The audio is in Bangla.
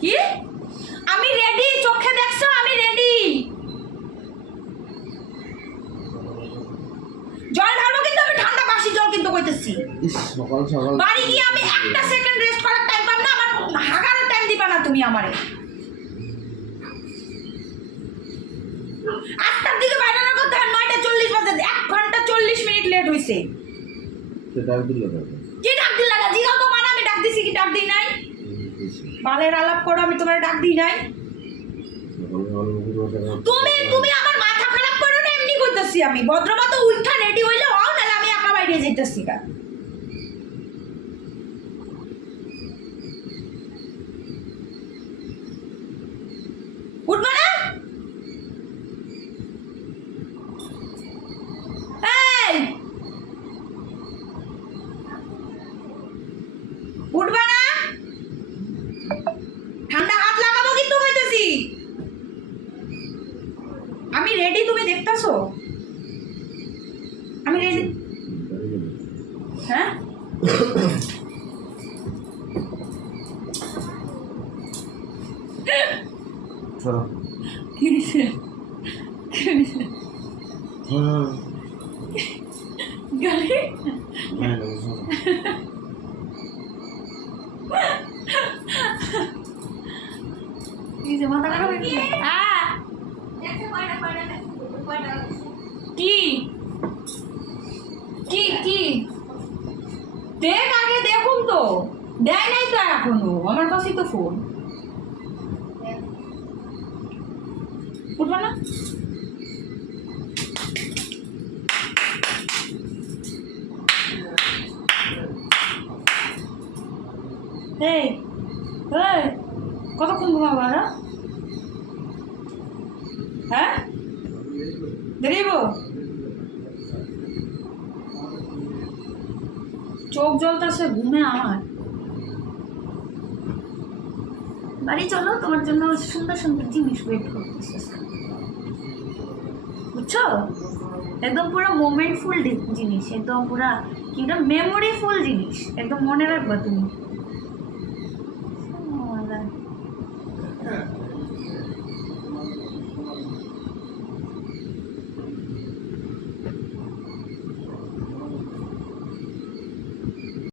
কি আমি রেডি, চোখে দেখছো আমি রেডি। জল ঢালবো কিন্তু আমি ঠান্ডা বাসি জল কিন্তু কইতেছি। সকাল সকাল বাড়ি গিয়ে আমি একটা সেকেন্ড রেস্ট করার টাইম পাব না, আমার হাগারও টাইম দিবা না তুমি আমারে। 8টার দিকে বাইরের কথা 9:40 বাজে, 1 ঘন্টা 40 মিনিট লেট হইছে। ডাক দিল কি ডাক দিলা না? জিগাও তো মানে আমি ডাক দিছি কি ডাক দিই নাই? বালের আলাপ করো, আমি তোমার ডাক দিই নাই। তুমি তুমি আমার মাথা খারাপ করো না, এমনি কইতাছি আমি। ভদ্রমতো উঠা রেডি হইলে হও, নাহলে আমি একা বাইরে যাইতাছি গা। উঠবা না? এই উঠবা না? ঠান্ডা হাত লাগাবো কিন্তু কইতেছি। আমি রেডি, তুমি দেখতাছো আমি রেডি। হ্যাঁ চলো কি দিছে? গাড়ি কি যে মাথা খারাপ হয়ে গেছে? কি কি কি দেখ আগে, দেখুন তো দেয় নাই তো এখনো, আমার কাছেই তো ফোন। উঠবা না? এই এই কতক্ষণ ঘুমাবো না? হ্যাঁ বেরিয়েবো? চোখ জ্বলতেছে ঘুমে আমার। বাড়ি চলো, তোমার জন্য সুন্দর সুন্দর জিনিস ওয়েট করতেছে, বুঝছো? একদম পুরো মোমেন্টফুল জিনিস, একদম পুরা কি মেমোরিফুল জিনিস, একদম মনে রাখবা তুমি।